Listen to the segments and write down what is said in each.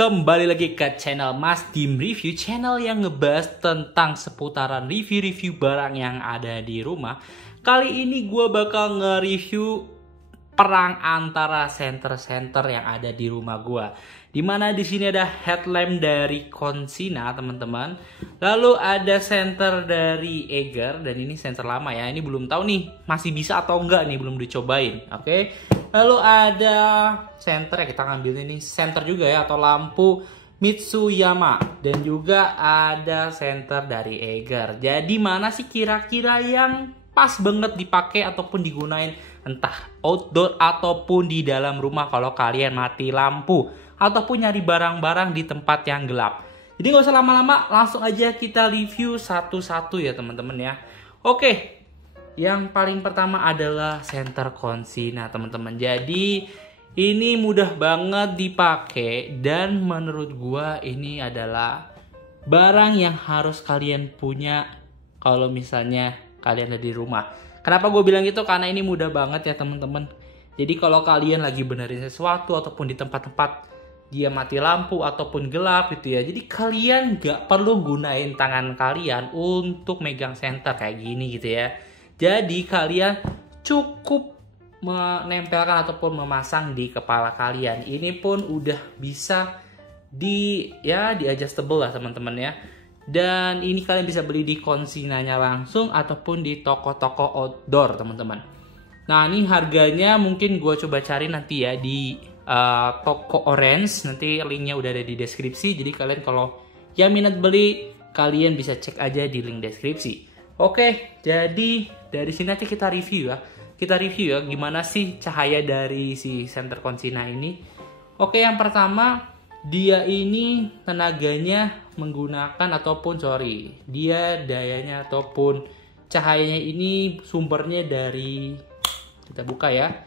kembali lagi ke channel Mas Dim Review, channel yang ngebahas tentang seputaran review-review barang yang ada di rumah. Kali ini gue bakal nge-review perang antara senter-senter yang ada di rumah gue. Dimana di sini ada headlamp dari Consina, teman-teman. Lalu ada senter dari Eiger, dan ini senter lama ya. Ini belum tahu nih masih bisa atau enggak nih, belum dicobain. Oke. Lalu ada senter ya, kita ngambil ini senter juga ya, atau lampu Mitsuyama, dan juga ada senter dari Eiger. Jadi mana sih kira-kira yang pas banget dipakai ataupun digunain entah outdoor ataupun di dalam rumah kalau kalian mati lampu ataupun nyari barang-barang di tempat yang gelap. Jadi nggak usah lama-lama, langsung aja kita review satu-satu ya teman-teman ya. Oke, yang paling pertama adalah senter Consina teman-teman. Jadi ini mudah banget dipakai dan menurut gua ini adalah barang yang harus kalian punya kalau misalnya kalian ada di rumah. Kenapa gue bilang gitu? Karena ini mudah banget ya teman-teman. Jadi kalau kalian lagi benerin sesuatu ataupun di tempat-tempat dia mati lampu ataupun gelap gitu ya, jadi kalian gak perlu gunain tangan kalian untuk megang senter kayak gini gitu ya. Jadi kalian cukup menempelkan ataupun memasang di kepala kalian. Ini pun udah bisa di adjustable lah teman-teman ya. Dan ini kalian bisa beli di Consinanya langsung ataupun di toko-toko outdoor teman-teman. Nah ini harganya mungkin gue coba cari nanti ya di toko Orange. Nanti linknya udah ada di deskripsi. Jadi kalian kalau yang minat beli, kalian bisa cek aja di link deskripsi. Oke, jadi dari sini nanti kita review ya. Kita review ya gimana sih cahaya dari si senter Consina ini. Oke, yang pertama dia ini tenaganya menggunakan dia dayanya ataupun cahayanya ini sumbernya dari, kita buka ya,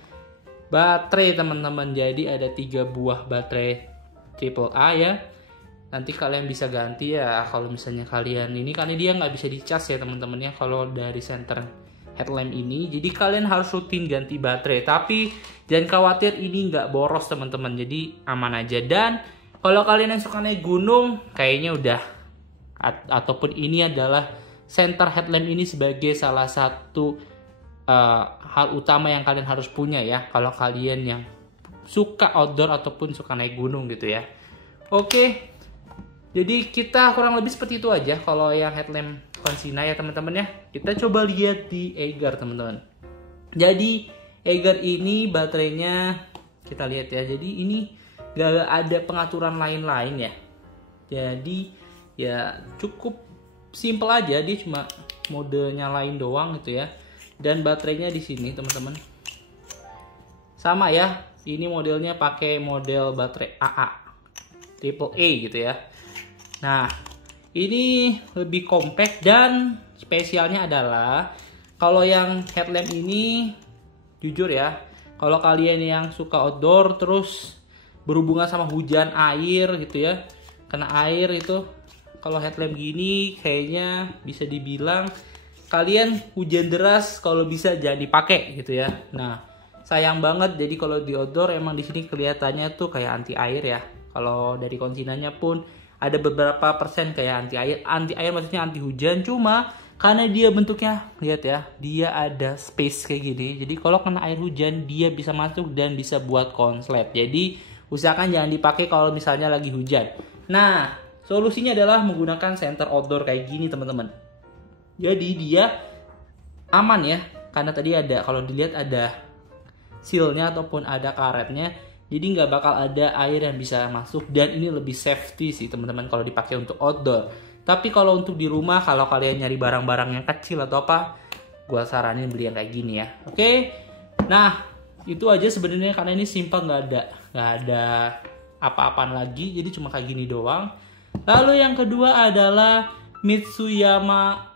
baterai teman-teman. Jadi ada 3 buah baterai AAA ya. Nanti kalian bisa ganti ya kalau misalnya kalian ini, karena dia nggak bisa dicas ya teman-teman ya kalau dari center headlamp ini. Jadi kalian harus rutin ganti baterai. Tapi jangan khawatir, ini nggak boros teman-teman. Jadi aman aja. Dan kalau kalian yang suka naik gunung, kayaknya udah ataupun ini adalah center headlamp ini sebagai salah satu hal utama yang kalian harus punya ya kalau kalian yang suka outdoor ataupun suka naik gunung gitu ya. Oke, jadi kita kurang lebih seperti itu aja kalau yang headlamp Consina ya teman-teman ya. Kita coba lihat di Eiger teman-teman. Jadi Eiger ini baterainya kita lihat ya. Jadi ini gak ada pengaturan lain-lain ya. Jadi ya cukup simple aja, dia cuma mode nyalain doang gitu ya. Dan baterainya di sini teman-teman sama ya, ini modelnya pakai model baterai AA triple A gitu ya. Nah ini lebih compact dan spesialnya adalah kalau yang headlamp ini jujur ya, kalau kalian yang suka outdoor terus berhubungan sama hujan air gitu ya, kena air itu, kalau headlamp gini kayaknya bisa dibilang kalian hujan deras kalau bisa jangan dipakai gitu ya. Nah sayang banget, jadi kalau di outdoor emang di sini kelihatannya tuh kayak anti air ya. Kalau dari Consinanya pun ada beberapa persen kayak anti air maksudnya anti hujan, cuma karena dia bentuknya lihat ya, dia ada space kayak gini, jadi kalau kena air hujan dia bisa masuk dan bisa buat konslet. Jadi usahakan jangan dipakai kalau misalnya lagi hujan. Nah solusinya adalah menggunakan senter outdoor kayak gini teman-teman. Jadi dia aman ya, karena tadi ada, kalau dilihat ada sealnya ataupun ada karetnya, jadi nggak bakal ada air yang bisa masuk, dan ini lebih safety sih teman-teman kalau dipakai untuk outdoor. Tapi kalau untuk di rumah, kalau kalian nyari barang-barang yang kecil atau apa, gue saranin beli yang kayak gini ya. Oke, nah itu aja sebenarnya, karena ini simple, nggak ada apa-apaan lagi, jadi cuma kayak gini doang. Lalu yang kedua adalah Mitsuyama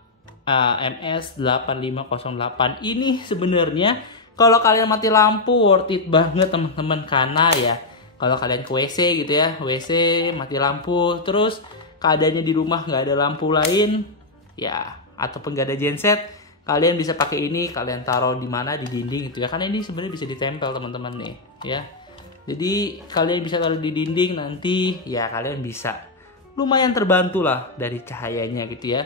MS8508. Ini sebenarnya kalau kalian mati lampu worth it banget teman-teman, karena ya kalau kalian ke WC gitu ya, WC mati lampu, terus keadaannya di rumah nggak ada lampu lain ya, ataupun nggak ada genset, kalian bisa pakai ini, kalian taruh di mana, di dinding gitu ya, karena ini sebenarnya bisa ditempel teman-teman nih ya. Jadi kalian bisa taruh di dinding, nanti ya kalian bisa lumayan terbantu lah dari cahayanya gitu ya.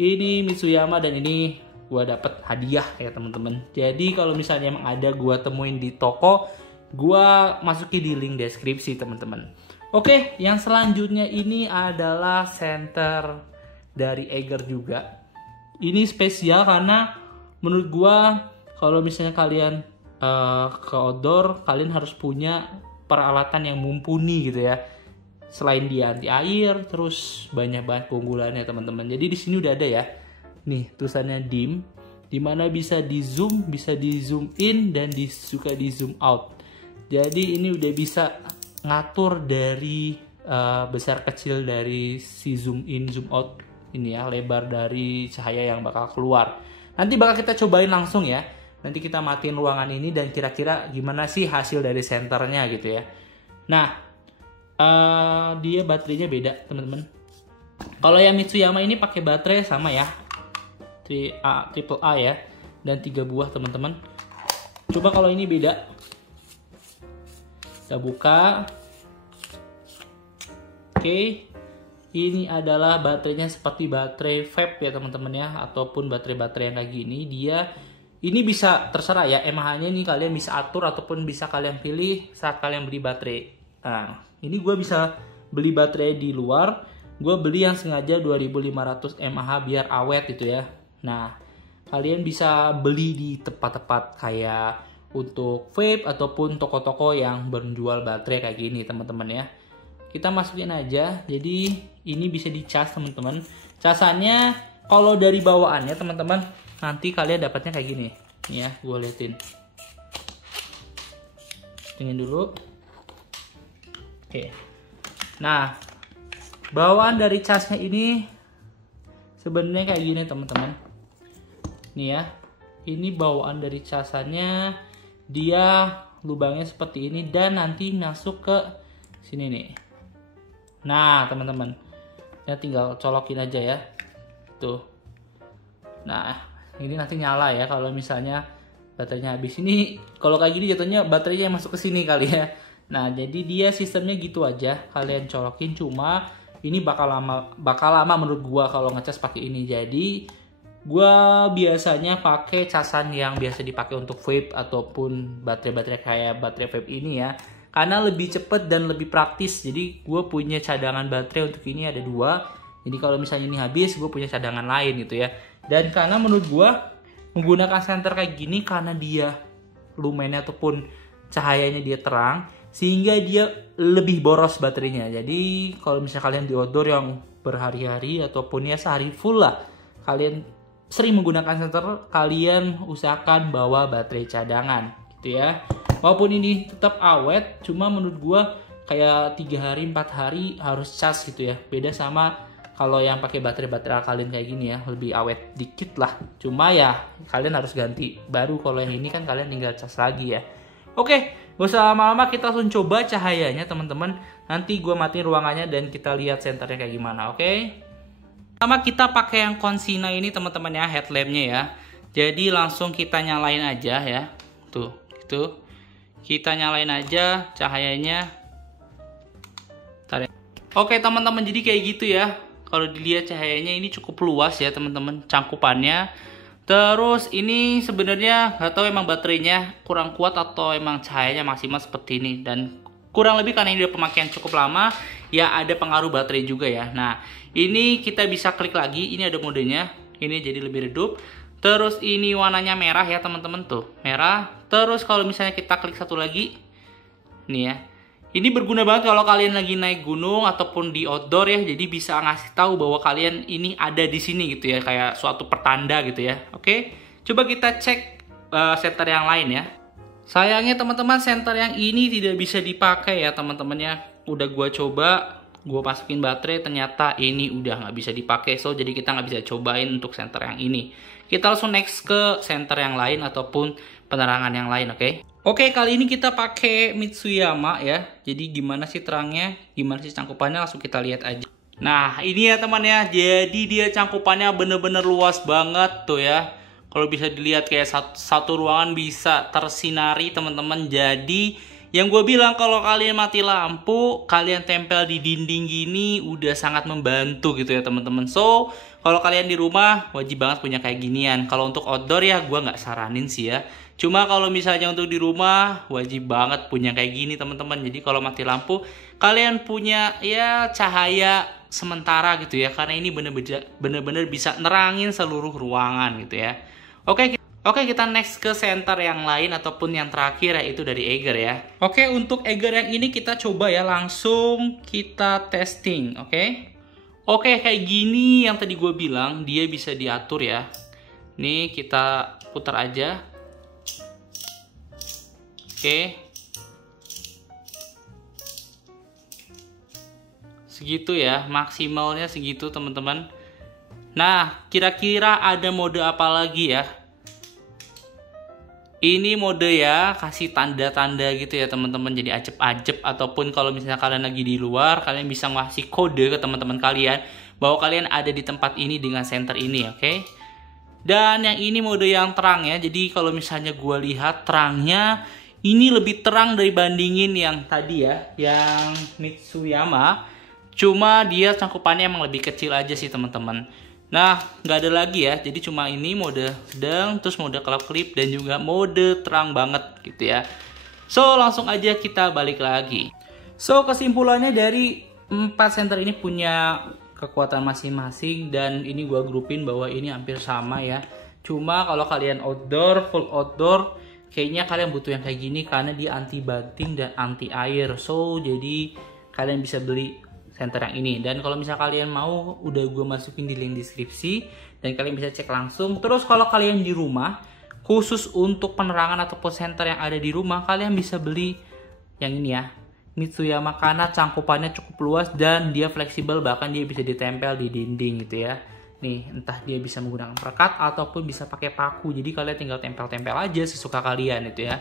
Ini Mitsuyama dan ini gua dapet hadiah ya teman-teman. Jadi kalau misalnya emang ada gua temuin di toko, gua masukin di link deskripsi teman-teman. Oke, yang selanjutnya ini adalah senter dari Eiger juga. Ini spesial karena menurut gua kalau misalnya kalian ke outdoor, kalian harus punya peralatan yang mumpuni gitu ya. Selain dia anti air, terus banyak banget keunggulannya teman-teman. Jadi di sini udah ada ya. Nih tulisannya dim, dimana bisa di zoom in dan juga di zoom out. Jadi ini udah bisa ngatur dari besar kecil dari si zoom in zoom out ini ya, lebar dari cahaya yang bakal keluar. Nanti bakal kita cobain langsung ya. Nanti kita matiin ruangan ini dan kira-kira gimana sih hasil dari senternya gitu ya. Nah, dia baterainya beda teman-teman. Kalau yang Mitsuyama ini pakai baterai sama ya, triple A ya, dan 3 buah teman-teman. Coba kalau ini beda. Kita buka. Oke, ini adalah baterainya seperti baterai vape ya teman-teman ya, ataupun baterai-baterai yang kayak gini. Ini bisa terserah ya, mAh-nya ini kalian bisa atur ataupun bisa kalian pilih saat kalian beli baterai. Nah, ini gue bisa beli baterai di luar, gue beli yang sengaja 2500 mAh biar awet gitu ya. Nah, kalian bisa beli di tempat-tempat kayak untuk vape ataupun toko-toko yang menjual baterai kayak gini teman-teman ya. Kita masukin aja, jadi ini bisa dicas teman-teman. Casannya kalau dari bawaannya teman-teman, nanti kalian dapatnya kayak gini. Nih ya, gue liatin. Dingin dulu. Oke. Nah, bawaan dari casnya ini sebenarnya kayak gini teman-teman. Nih ya, ini bawaan dari casannya, dia lubangnya seperti ini dan nanti masuk ke sini nih. Nah teman-teman, ya tinggal colokin aja ya, tuh. Nah ini nanti nyala ya kalau misalnya baterainya habis. Ini kalau kayak gini jatuhnya baterainya masuk ke sini kali ya. Nah jadi dia sistemnya gitu aja, kalian colokin. Cuma ini bakal lama menurut gua kalau ngecas pakai ini. Jadi gua biasanya pakai casan yang biasa dipakai untuk vape ataupun baterai-baterai kayak baterai vape ini ya, karena lebih cepet dan lebih praktis. Jadi gue punya cadangan baterai untuk ini ada 2. Jadi kalau misalnya ini habis, gue punya cadangan lain gitu ya. Dan karena menurut gue menggunakan senter kayak gini, karena dia lumennya ataupun cahayanya dia terang, sehingga dia lebih boros baterainya. Jadi kalau misalnya kalian di outdoor yang berhari-hari ataupun ya sehari full lah, kalian sering menggunakan senter, kalian usahakan bawa baterai cadangan gitu ya. Walaupun ini tetap awet, cuma menurut gua kayak 3 hari 4 hari harus cas gitu ya. Beda sama kalau yang pakai baterai-baterai alkalin kayak gini ya, lebih awet dikit lah. Cuma ya kalian harus ganti baru. Kalau yang ini kan kalian tinggal cas lagi ya. Oke, gak usah lama-lama, kita langsung coba cahayanya teman-teman. Nanti gua matiin ruangannya dan kita lihat senternya kayak gimana, oke? Pertama kita pakai yang Consina ini teman-teman ya, headlampnya ya. Jadi langsung kita nyalain aja ya. Tuh, gitu. Kita nyalain aja cahayanya. Oke teman-teman, jadi kayak gitu ya. Kalau dilihat cahayanya ini cukup luas ya teman-teman, cangkupannya. Terus ini sebenarnya nggak tahu emang baterainya kurang kuat atau emang cahayanya maksimal seperti ini. Dan kurang lebih karena ini udah pemakaian cukup lama, ya ada pengaruh baterai juga ya. Nah ini kita bisa klik lagi, ini ada modenya. Ini jadi lebih redup. Terus ini warnanya merah ya teman-teman, tuh merah. Terus kalau misalnya kita klik satu lagi, nih ya, ini berguna banget kalau kalian lagi naik gunung ataupun di outdoor ya. Jadi bisa ngasih tahu bahwa kalian ini ada di sini gitu ya, kayak suatu pertanda gitu ya. Oke, coba kita cek senter yang lain ya. Sayangnya teman-teman, senter yang ini tidak bisa dipakai ya teman-teman ya. Udah gua coba, gue masukin baterai, ternyata ini udah nggak bisa dipakai. So jadi kita nggak bisa cobain untuk senter yang ini. Kita langsung next ke senter yang lain ataupun penerangan yang lain, oke? Oke, kali ini kita pakai Mitsuyama ya. Jadi gimana sih terangnya, gimana sih cangkupannya, langsung kita lihat aja. Nah ini ya teman ya, jadi dia cangkupannya bener-bener luas banget tuh ya. Kalau bisa dilihat kayak satu ruangan bisa tersinari teman-teman. Jadi Yang gue bilang kalau kalian mati lampu, kalian tempel di dinding gini udah sangat membantu gitu ya teman-teman. So, kalau kalian di rumah wajib banget punya kayak ginian. Kalau untuk outdoor ya gue nggak saranin sih ya. Cuma kalau misalnya untuk di rumah wajib banget punya kayak gini teman-teman. Jadi kalau mati lampu kalian punya ya cahaya sementara gitu ya. Karena ini bener-bener bisa nerangin seluruh ruangan gitu ya. Oke, kita next ke center yang lain ataupun yang terakhir yaitu dari Eiger ya. Oke, untuk Eiger yang ini kita coba ya langsung kita testing, oke? Oke, kayak gini yang tadi gue bilang dia bisa diatur ya. Nih kita putar aja. Oke. Segitu ya, maksimalnya segitu teman-teman. Nah, kira-kira ada mode apa lagi ya? Ini mode ya, kasih tanda-tanda gitu ya teman-teman, jadi ajep-ajep. Ataupun kalau misalnya kalian lagi di luar, kalian bisa ngasih kode ke teman-teman kalian bahwa kalian ada di tempat ini dengan center ini, oke? Dan yang ini mode yang terang ya, jadi kalau misalnya gue lihat terangnya ini lebih terang dibandingin yang tadi ya, yang Mitsuyama. Cuma dia cangkupannya emang lebih kecil aja sih teman-teman. Nah, nggak ada lagi ya. Jadi cuma ini mode sedang, terus mode kelap-kelip, dan juga mode terang banget gitu ya. So, langsung aja kita balik lagi. So, kesimpulannya dari 4 center ini punya kekuatan masing-masing. Dan ini gua grupin bahwa ini hampir sama ya. Cuma kalau kalian outdoor, full outdoor, kayaknya kalian butuh yang kayak gini karena dia anti banting dan anti air. So, jadi kalian bisa beli center yang ini. Dan kalau misalnya kalian mau, udah gue masukin di link deskripsi dan kalian bisa cek langsung. Terus kalau kalian di rumah, khusus untuk penerangan ataupun center yang ada di rumah, kalian bisa beli yang ini ya, Mitsuyama, karena cangkupannya cukup luas dan dia fleksibel, bahkan dia bisa ditempel di dinding gitu ya. Nih, entah dia bisa menggunakan perekat ataupun bisa pakai paku. Jadi kalian tinggal tempel-tempel aja sesuka kalian gitu ya.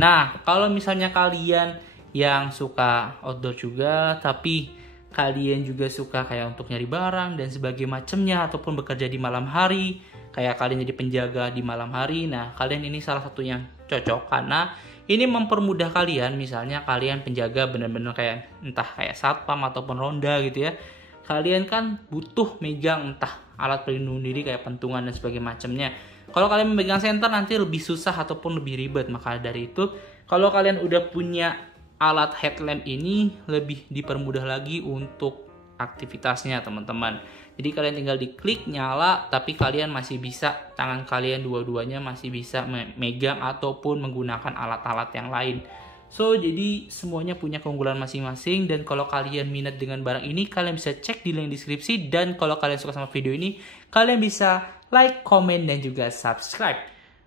Nah, kalau misalnya kalian yang suka outdoor juga tapi kalian juga suka kayak untuk nyari barang dan sebagai macamnya, ataupun bekerja di malam hari, kayak kalian jadi penjaga di malam hari. Nah, kalian ini salah satu yang cocok karena ini mempermudah kalian. Misalnya kalian penjaga bener-bener kayak entah kayak satpam ataupun ronda gitu ya. Kalian kan butuh megang entah alat pelindung diri kayak pentungan dan sebagainya macamnya. Kalau kalian memegang center nanti lebih susah ataupun lebih ribet. Maka dari itu, kalau kalian udah punya alat headlamp ini lebih dipermudah lagi untuk aktivitasnya teman-teman. Jadi kalian tinggal diklik nyala, tapi kalian masih bisa, tangan kalian dua-duanya masih bisa megang ataupun menggunakan alat-alat yang lain. So, jadi semuanya punya keunggulan masing-masing. Dan kalau kalian minat dengan barang ini, kalian bisa cek di link deskripsi. Dan kalau kalian suka sama video ini, kalian bisa like, comment, dan juga subscribe.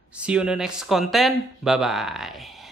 See you on the next content. Bye-bye.